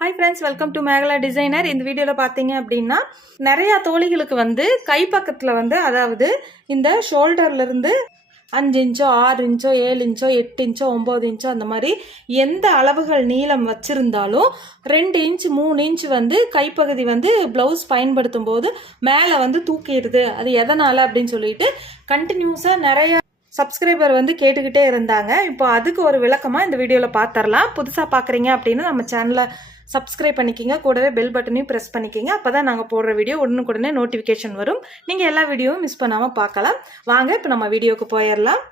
Hi friends welcome to Megala designer இந்த வீடியோவில் பார்த்தீங்க அப்படின்னா நிறையா தோழிகளுக்கு வந்து கை பக்கத்தில் வந்து அதாவது இந்த ஷோல்டர்லேருந்து அஞ்சு இன்ச்சோ ஆறு இன்ச்சோ ஏழு இன்ச்சோ எட்டு இன்ச்சோ ஒம்பது இன்ச்சோ அந்த மாதிரி எந்த அளவுகள் நீளம் வச்சுருந்தாலும் ரெண்டு இன்ச் மூணு இன்ச் வந்து கைப்பகுதி வந்து ப்ளவுஸ் பயன்படுத்தும் போது மேலே வந்து தூக்கிடுது. அது எதனால் அப்படின்னு சொல்லிட்டு கண்டினியூஸாக நிறையா சப்ஸ்கிரைபர் வந்து கேட்டுக்கிட்டே இருந்தாங்க. இப்போ அதுக்கு ஒரு விளக்கமாக இந்த வீடியோவில் பார்த்துடலாம் புதுசாக பார்க்குறீங்க அப்படின்னா நம்ம சேனலை சப்ஸ்கிரைப் பண்ணிக்கிங்க. கூடவே பெல் பட்டனையும் ப்ரெஸ் பண்ணிக்கிங்க. அப்போ தான் நாங்கள் போடுற வீடியோ உடனுக்குடனே நோட்டிஃபிகேஷன் வரும். நீங்கள் எல்லா வீடியோவும் மிஸ் பண்ணாமல் பார்க்கலாம் வாங்க இப்போ நம்ம வீடியோவுக்கு போயிடலாம்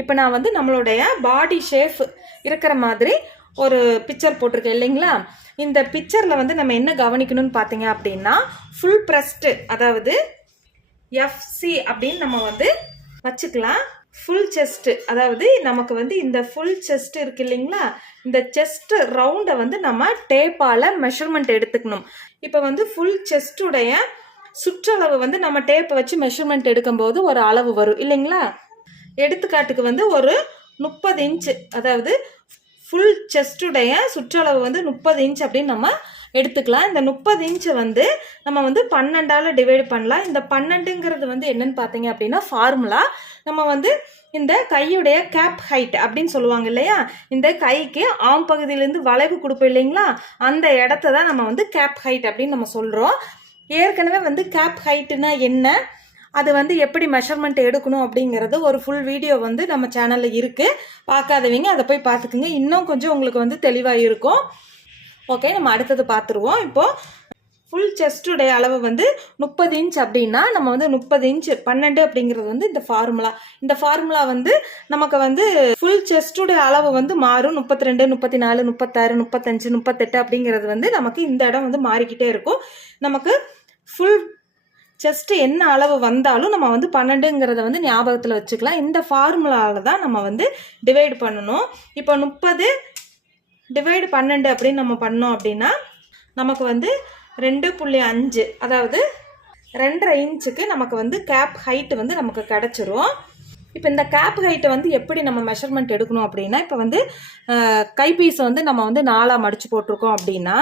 இப்போ நான் வந்து நம்மளுடைய பாடி ஷேப் இருக்கிற மாதிரி ஒரு பிக்சர் போட்டிருக்கேன் இல்லைங்களா? இந்த பிக்சரில் வந்து நம்ம என்ன கவனிக்கணும்னு பார்த்தீங்க அப்படின்னா ஃபுல் ப்ரெஸ்ட்டு அதாவது எஃப்சி அப்படின்னு நம்ம வந்து வச்சுக்கலாம். ஃபுல் செஸ்ட்டு அதாவது நமக்கு வந்து இந்த ஃபுல் செஸ்ட் இருக்கு இல்லைங்களா? இந்த செஸ்ட் ரவுண்டை வந்து நம்ம டேப்பால் மெஷர்மெண்ட் எடுத்துக்கணும். இப்போ வந்து ஃபுல் செஸ்ட்டுடைய சுற்றளவு வந்து நம்ம டேப்பை வச்சு மெஷர்மெண்ட் எடுக்கும்போது ஒரு அளவு வரும் இல்லைங்களா? எடுத்துக்காட்டுக்கு வந்து ஒரு முப்பது இன்ச்சு அதாவது ஃபுல் செஸ்ட்டுடைய சுற்றளவு வந்து முப்பது இன்ச் அப்படின்னு நம்ம எடுத்துக்கலாம். இந்த முப்பது இன்ச்சை வந்து நம்ம வந்து பன்னெண்டால் டிவைட் பண்ணலாம். இந்த பன்னெண்டுங்கிறது வந்து என்னன்னு பார்த்தீங்க அப்படின்னா ஃபார்முலா நம்ம வந்து இந்த கையுடைய கேப் ஹைட் அப்படின்னு சொல்லுவாங்க இல்லையா? இந்த கைக்கு ஆம் பகுதியிலேருந்து வளைவு கொடுப்போம் இல்லைங்களா? அந்த இடத்த தான் நம்ம வந்து கேப் ஹைட் அப்படின்னு நம்ம சொல்கிறோம் ஏற்கனவே வந்து கேப் ஹைட்டுனா என்ன? அது வந்து எப்படி மெஷர்மெண்ட் எடுக்கணும் அப்படிங்கிறது ஒரு ஃபுல் வீடியோ வந்து நம்ம சேனலில் இருக்குது பார்க்காதவங்க அதை போய் பார்த்துக்குங்க. இன்னும் கொஞ்சம் உங்களுக்கு வந்து தெளிவாக இருக்கும். ஓகே நம்ம அடுத்தது பார்த்துருவோம். இப்போது ஃபுல் செஸ்ட்டுடைய அளவு வந்து முப்பது இன்ச் அப்படின்னா நம்ம வந்து முப்பது இன்ச் பன்னெண்டு அப்படிங்கிறது வந்து இந்த ஃபார்முலா இந்த ஃபார்முலா வந்து நமக்கு வந்து ஃபுல் செஸ்ட்டுடைய அளவு வந்து மாறும். முப்பத்தி ரெண்டு முப்பத்தி நாலு முப்பத்தாறு முப்பத்தஞ்சு முப்பத்தெட்டு அப்படிங்கிறது வந்து நமக்கு இந்த இடம் வந்து மாறிக்கிட்டே இருக்கும். நமக்கு ஃபுல் செஸ்ட் என்ன அளவு வந்தாலும் நம்ம வந்து பன்னெண்டுங்கிறத வந்து ஞாபகத்தில் வச்சுக்கலாம். இந்த ஃபார்முலாவில் தான் நம்ம வந்து டிவைட் பண்ணணும். இப்போ முப்பது டிவைடு பன்னெண்டு அப்படின்னு நம்ம பண்ணோம் அப்படின்னா நமக்கு வந்து ரெண்டு புள்ளி அஞ்சு அதாவது ரெண்டரை இன்ச்சுக்கு நமக்கு வந்து கேப் ஹைட்டு வந்து நமக்கு கிடச்சிரும். இப்போ இந்த கேப் ஹைட்டை வந்து எப்படி நம்ம மெஷர்மெண்ட் எடுக்கணும் அப்படின்னா இப்போ வந்து கைபீஸை வந்து நம்ம வந்து நாலாக மடித்து போட்டிருக்கோம் அப்படின்னா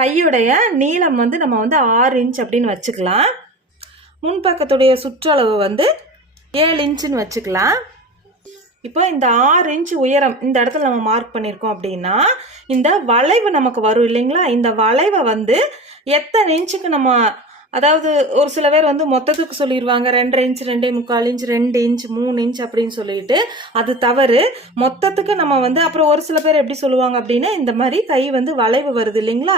கையுடைய நீளம் வந்து நம்ம வந்து ஆறு இன்ச் அப்படின்னு வச்சுக்கலாம். முன்பக்கத்துடைய சுற்றளவு வந்து ஏழு இன்ச்சுன்னு வச்சுக்கலாம். இப்போ இந்த ஆறு இன்ச் உயரம் இந்த இடத்துல நம்ம மார்க் பண்ணியிருக்கோம் அப்படின்னா இந்த வளைவு நமக்கு வரும் இல்லைங்களா? இந்த வளைவை வந்து எத்தனை இன்ச்சுக்கு நம்ம அதாவது ஒரு சில பேர் வந்து மொத்தத்துக்கு சொல்லிடுவாங்க ரெண்டரை இன்ச் ரெண்டே முக்கால் இன்ச் ரெண்டு இன்ச் மூணு இன்ச் அப்படின்னு சொல்லிட்டு அது தவறு. மொத்தத்துக்கு நம்ம வந்து அப்புறம் ஒரு சில பேர் எப்படி சொல்லுவாங்க அப்படின்னா இந்த மாதிரி கை வந்து வளைவு வருது இல்லைங்களா?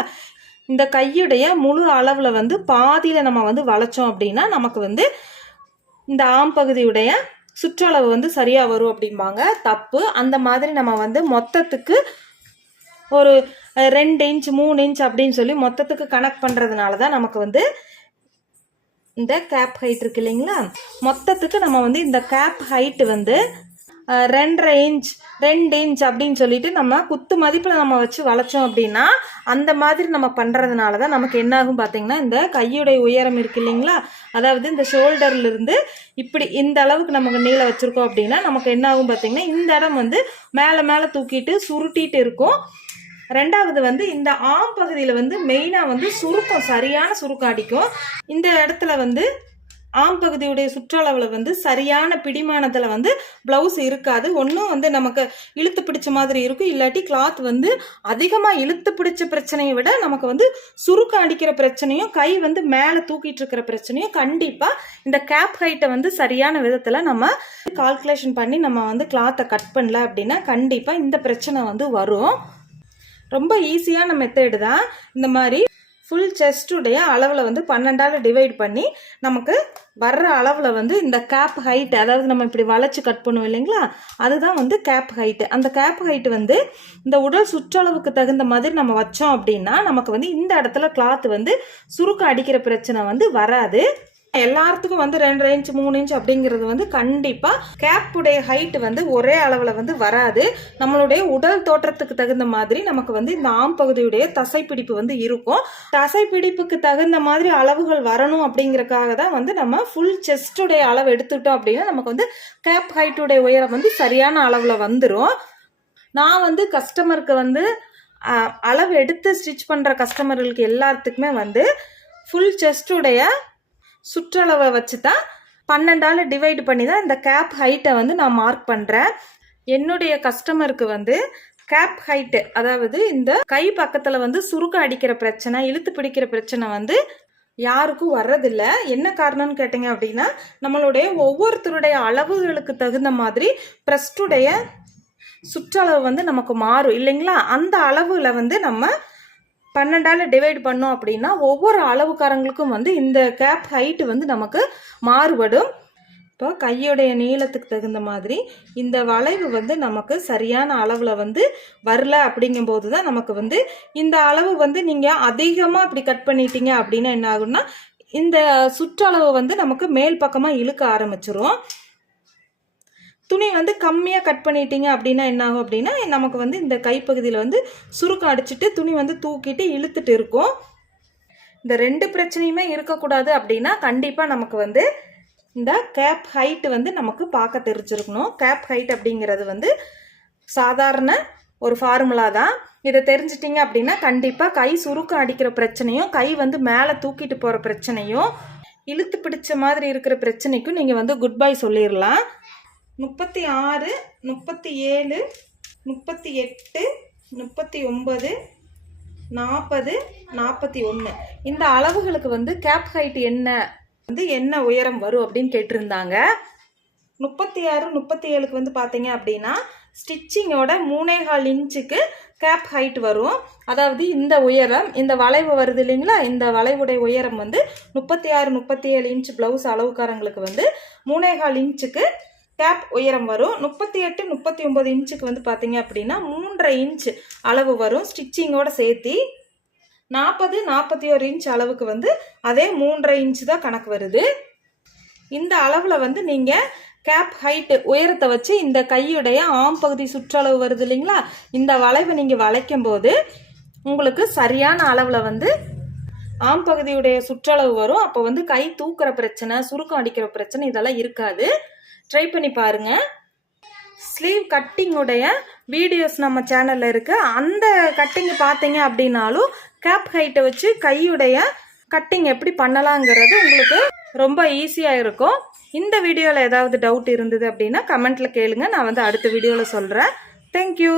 இந்த கையுடைய முழு அளவில் வந்து பாதியில் நம்ம வந்து வளைச்சோம் அப்படின்னா நமக்கு வந்து இந்த ஆம் பகுதியுடைய சுற்றளவு வந்து சரியாக வரும் அப்படிம்பாங்க. தப்பு. அந்த மாதிரி நம்ம வந்து மொத்தத்துக்கு ஒரு ரெண்டு இன்ச் மூணு இன்ச் அப்படின்னு சொல்லி மொத்தத்துக்கு கணக்கு பண்ணுறதுனால தான் நமக்கு வந்து இந்த கேப் ஹைட் இருக்கு இல்லைங்களா? மொத்தத்துக்கு நம்ம வந்து இந்த கேப் ஹைட்டு வந்து ரெண்டரை இன்ச் ரெண்டு இன்ச் அப்படின்னு சொல்லிட்டு நம்ம குத்து மதிப்பில் நம்ம வச்சு வளைச்சோம் அப்படின்னா அந்த மாதிரி நம்ம பண்ணுறதுனால தான் நமக்கு என்ன ஆகும் பார்த்தீங்கன்னா இந்த கையுடைய உயரம் இருக்கு இல்லைங்களா? அதாவது இந்த ஷோல்டர்லேருந்து இப்படி இந்த அளவுக்கு நமக்கு நீளம் வச்சுருக்கோம் அப்படின்னா நமக்கு என்ன ஆகும் பார்த்தீங்கன்னா இந்த இடம் வந்து மேலே மேலே தூக்கிட்டு சுருட்டிட்டு இருக்கும். ரெண்டாவது வந்து இந்த ஆம் பகுதியில் வந்து மெயினாக வந்து சுருக்கம் சரியான சுருக்கம் அடிக்கும். இந்த இடத்துல வந்து ஆம் பகுதியுடைய சுற்றளவில் வந்து சரியான பிடிமானத்தில் வந்து ப்ளவுஸ் இருக்காது. ஒன்றும் வந்து நமக்கு இழுத்து பிடிச்ச மாதிரி இருக்கும். இல்லாட்டி கிளாத் வந்து அதிகமாக இழுத்து பிடிச்ச பிரச்சனையை விட நமக்கு வந்து சுருக்கம் அடிக்கிற பிரச்சனையும் கை வந்து மேலே தூக்கிட்டு இருக்கிற பிரச்சனையும் கண்டிப்பாக இந்த கேப் ஹைட்டை வந்து சரியான விதத்தில் நம்ம கால்குலேஷன் பண்ணி நம்ம வந்து கிளாத்தை கட் பண்ணல அப்படின்னா கண்டிப்பாக இந்த பிரச்சனை வந்து வரும். ரொம்ப ஈஸியான மெத்தேடு தான். இந்த மாதிரி ஃபுல் செஸ்டுடைய அளவில் வந்து பன்னெண்டால் டிவைட் பண்ணி நமக்கு வர்ற அளவில் வந்து இந்த கேப் ஹைட் அதாவது நம்ம இப்படி வளைச்சி கட் பண்ணுவோம் இல்லைங்களா? அதுதான் வந்து கேப் ஹைட்டு அந்த கேப் ஹைட் வந்து இந்த உடல் சுற்றளவுக்கு தகுந்த மாதிரி நம்ம வச்சோம் அப்படின்னா நமக்கு வந்து இந்த இடத்துல கிளாத் வந்து சுருக்கம் அடிக்கிற பிரச்சனை வந்து வராது. எல்லாத்துக்கும் வந்து ரெண்டு இன்ச் மூணு இன்ச் அப்படிங்கிறது வந்து கண்டிப்பாக கேப்புடைய ஹைட் வந்து ஒரே அளவில் வந்து வராது. நம்மளுடைய உடல் தோற்றத்துக்கு தகுந்த மாதிரி நமக்கு வந்து இந்த ஆம் பகுதியுடைய தசைப்பிடிப்பு வந்து இருக்கும். தசைப்பிடிப்புக்கு தகுந்த மாதிரி அளவுகள் வரணும் அப்படிங்கறக்காக தான் வந்து நம்ம ஃபுல் செஸ்டுடைய அளவு எடுத்துக்கிட்டோம் அப்படின்னா நமக்கு வந்து கேப் ஹைட்டுடைய உயரம் வந்து சரியான அளவில் வந்துடும் நான் வந்து கஸ்டமருக்கு வந்து அளவு எடுத்து ஸ்டிச் பண்ணுற கஸ்டமர்களுக்கு எல்லாத்துக்குமே வந்து ஃபுல் செஸ்டுடைய சுற்றளவை வச்சு தான் பன்னெண்டால் டிவைட் பண்ணி தான் இந்த கேப் ஹைட்டை வந்து நான் மார்க் பண்ணுறேன் என்னுடைய கஸ்டமருக்கு வந்து கேப் ஹைட்டு அதாவது இந்த கை பக்கத்தில் வந்து சுருக்க அடிக்கிற பிரச்சனை இழுத்து பிடிக்கிற பிரச்சனை வந்து யாருக்கும் வர்றதில்ல. என்ன காரணம்னு கேட்டிங்க அப்படின்னா நம்மளுடைய ஒவ்வொருத்தருடைய அளவுகளுக்கு தகுந்த மாதிரி பிரஸ்டுடைய சுற்றளவு வந்து நமக்கு மாறும். இல்லைங்களா? அந்த அளவில் வந்து நம்ம பன்னெண்டால் டிவைட் பண்ணோம் அப்படின்னா ஒவ்வொரு அளவுக்காரங்களுக்கும் வந்து இந்த கேப் ஹைட் வந்து நமக்கு மாறுபடும். இப்போ கையுடைய நீளத்துக்கு தகுந்த மாதிரி இந்த வளைவு வந்து நமக்கு சரியான அளவில் வந்து வரல அப்படிங்கும்போது தான் நமக்கு வந்து இந்த அளவு வந்து நீங்கள் அதிகமாக இப்படி கட் பண்ணிட்டீங்க அப்படின்னா என்ன ஆகும்னா இந்த சுற்றளவு வந்து நமக்கு மேல் பக்கமாக இழுக்க ஆரம்பிச்சிரும். துணி வந்து கம்மியாக கட் பண்ணிட்டீங்க அப்படின்னா என்ன ஆகும் அப்படின்னா நமக்கு வந்து இந்த கைப்பகுதியில் வந்து சுருக்கம் அடிச்சிட்டு துணி வந்து தூக்கிட்டு இழுத்துட்டு இருக்கும். இந்த ரெண்டு பிரச்சனையுமே இருக்கக்கூடாது அப்படின்னா கண்டிப்பாக நமக்கு வந்து இந்த கேப் ஹைட் வந்து நமக்கு பார்க்க தெரிஞ்சிருக்கணும். கேப் ஹைட் அப்படிங்கிறது வந்து சாதாரண ஒரு ஃபார்முலா தான். இதை தெரிஞ்சிட்டிங்க அப்படின்னா கண்டிப்பாக கை சுருக்கம் அடிக்கிற பிரச்சனையும் கை வந்து மேலே தூக்கிட்டு போகிற பிரச்சனையும் இழுத்து பிடிச்ச மாதிரி இருக்கிற பிரச்சனைக்கும் நீங்கள் வந்து குட் பை சொல்லிடலாம். முப்பத்தி ஆறு முப்பத்தி ஏழு முப்பத்தி எட்டு முப்பத்தி ஒன்பது நாற்பது நாற்பத்தி ஒன்று. இந்த அளவுகளுக்கு வந்து கேப் ஹைட் என்ன? வந்து என்ன உயரம் வரும் அப்படின்னு கேட்டிருந்தாங்க. முப்பத்தி ஆறு முப்பத்தி ஏழுக்கு வந்து பார்த்தீங்க அப்படின்னா ஸ்டிச்சிங்கோட மூணேகால் இன்ச்சுக்கு கேப் ஹைட் வரும். அதாவது இந்த உயரம் இந்த வளைவு வருது இல்லைங்களா? இந்த வளைவுடைய உயரம் வந்து முப்பத்தி ஆறு முப்பத்தி ஏழு இன்ச் ப்ளவுஸ் அளவுக்காரங்களுக்கு வந்து மூணேகால் இன்ச்சுக்கு கேப் உயரம் வரும். முப்பத்தி எட்டு முப்பத்தி ஒம்பது இன்ச்சுக்கு வந்து பார்த்தீங்க அப்படின்னா மூன்றரை இன்ச் அளவு வரும். ஸ்டிச்சிங்கோட சேர்த்தி நாற்பது நாற்பத்தி ஒரு இன்ச் அளவுக்கு வந்து அதே மூன்றரை இன்ச்சு தான் கணக்கு வருது. இந்த அளவில் வந்து நீங்கள் கேப் ஹைட்டு உயரத்தை வச்சு இந்த கையுடைய ஆம் பகுதி சுற்றளவு வருது இல்லைங்களா? இந்த வளைவை நீங்கள் வளைக்கும் போது உங்களுக்கு சரியான அளவில் வந்து ஆம் பகுதியுடைய சுற்றளவு வரும். அப்போ வந்து கை தூக்குற பிரச்சனை சுருக்கம் அடிக்கிற பிரச்சனை இதெல்லாம் இருக்காது. ட்ரை பண்ணி பாருங்கள் ஸ்லீவ் கட்டிங்குடைய வீடியோஸ் நம்ம சேனலில் இருக்குது அந்த கட்டிங்கு பார்த்தீங்க அப்படின்னாலும் கேப் ஹைட்டை வச்சு கையுடைய கட்டிங் எப்படி பண்ணலாங்கிறது உங்களுக்கு ரொம்ப ஈஸியாக இருக்கும். இந்த வீடியோவில் ஏதாவது டவுட் இருந்தது அப்படின்னா கமெண்ட்டில் கேளுங்கள் நான் வந்து அடுத்த வீடியோவில் சொல்கிறேன் தேங்க்யூ